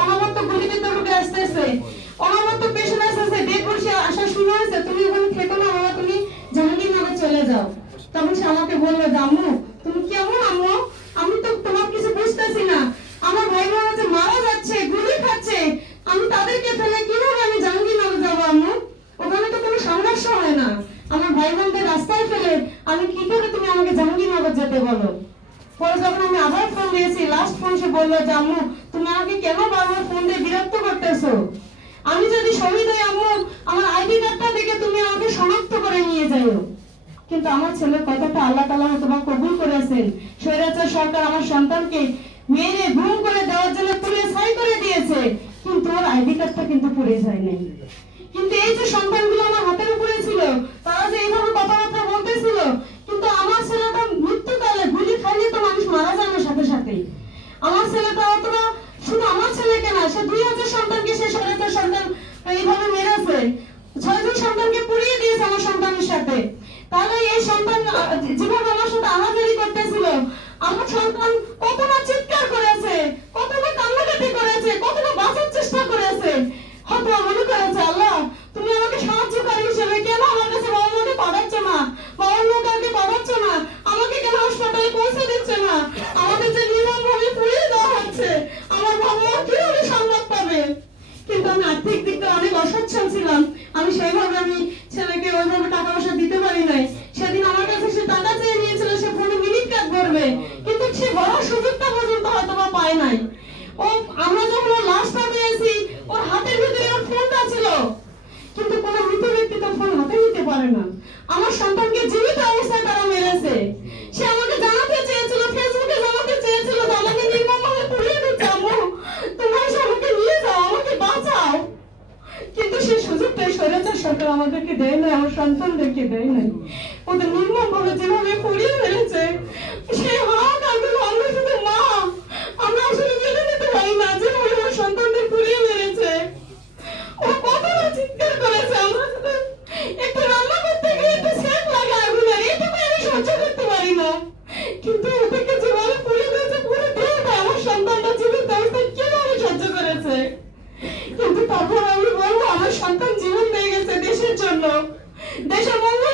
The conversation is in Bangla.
অনবরত গুলিবিদ্ধ রোগে আসতেছে অনবরত পেশেন্ট আসতেছে বসে আসা শুরু হয়েছে। তুমি ওখানে খেতো না, বাবা, তুমি জাহাঙ্গীরনগর চলে যাও। তখন সে আমাকে বলল আম্মু তুমি কেমন আম্মু? আমি তো তোমার কিছু বুঝতেছি না। আমার ভাই বোন যে মারা যাচ্ছে, গুলি খাচ্ছে। আমি তাদেরকে ফেলে কীভাবে আমি জাহাঙ্গীরনগর যাব, আম্মু? ওখানে তো কোনো সংঘর্ষ হয় না। আমার ভাই বোনদের রাস্তায় ফেলে আমি কি করে তুমি আমাকে জাহাঙ্গীরনগর যেতে বলো? পরে যখন আমি আবার ফোন দিয়েছি লাস্ট ফোন সে বলল যে আম্মু তুমি কেন ফোন দিয়ে বিরক্ত করতেছো? আমি যদি শহীদ হই, আম্মু, আমার আইডি কার্ডটা দেখে তুমি আমাকে শনাক্ত করে নিয়ে যাও। কিন্তু আমার ছেলের কথাটা আল্লাহ তালা হয়তো কবুল করেছেন। স্বৈরাচার সরকার আমার সন্তানকে মেরে গুম করে দেওয়ার জন্য পুড়ে ছাই করে দিয়েছে। কিন্তু ওর আইডি কার্ডটা কিন্তু পুড়ে যায়নি কিন্তু এই যে সন্তানগুলো আমার হাতের উপরে ছিল, তারা যে এইভাবে কথাবার্তা বলতেছিল, কিন্তু আমার ছেলেটা মৃত্যুকালে গুলি খাইলে তো মানুষ মারা যায় না সাথে সাথে আমার ছেলেটা অতটা শুধু আমার ছেলেকে না সে দুই হাজার সন্তানকে, সে সরেছে সন্তান এইভাবে মেরেছে। ছয়জন সন্তানকে পুড়িয়ে দিয়েছে আমার সন্তানের সাথে। তাহলে এই সন্তান যেভাবে আমার সাথে আহাজারি করতেছিল, আমার সন্তান কতটা চিৎকার করেছে কতটা কান্নাকাটি করেছে কতটা বাঁচার চেষ্টা করেছে হয়তো মনে করেছে আল্লাহ তুমি আমাকে সাহায্যকারী হিসেবে কেন আমার কাছে বাবা মাকে পাঠাচ্ছ না বা অন্য কাউকে পাঠাচ্ছ না আমাকে কেন হাসপাতালে পৌঁছে দিচ্ছ না আমাদের যে নির্মম ভাবে পুড়িয়ে দেওয়া হচ্ছে আমার বাবা মা কীভাবে সংবাদ পাবে কিন্তু আমি আর্থিক দিক অনেক ছিলাম আমি সেইভাবে আমি ছেলেকে ওইভাবে টাকা পয়সা দিতে পারি নাই। সেদিন আমার কাছে সে টাকা চেয়ে নিয়েছিল, সে ফোনে মিনিট কাট করবে। কিন্তু সে বড় সুযোগটা পর্যন্ত হয়তো বা পায় নাই। ও, আমরা যখন ওর লাশটা পেয়েছি ওর হাতের ভিতরে ওর ফোনটা ছিল। কিন্তু কোনো মৃত ব্যক্তি তো ফোন হাতে নিতে পারে না। আমার সন্তানকে জীবিত অবস্থায় তারা মেরেছে। ঈশ্বর আমাদেরকে দেয় না আমার সন্তানদেরকে দেয় নাই ওদের নির্মম ভাবে যেভাবে পুড়িয়ে ফেলেছে, সে হাত আমরা শুধু মা, আমরা আসলে মেনে নিতে পারি না যে আমার সন্তানদের পুড়িয়ে ফেলেছে। ও চিৎকার করেছে, আমরা শুধু একটু রান্না করতে গিয়ে একটু লাগে আগুন আর এটুকু আমি সহ্য করতে পারি না। কিন্তু ওদেরকে 等一下我我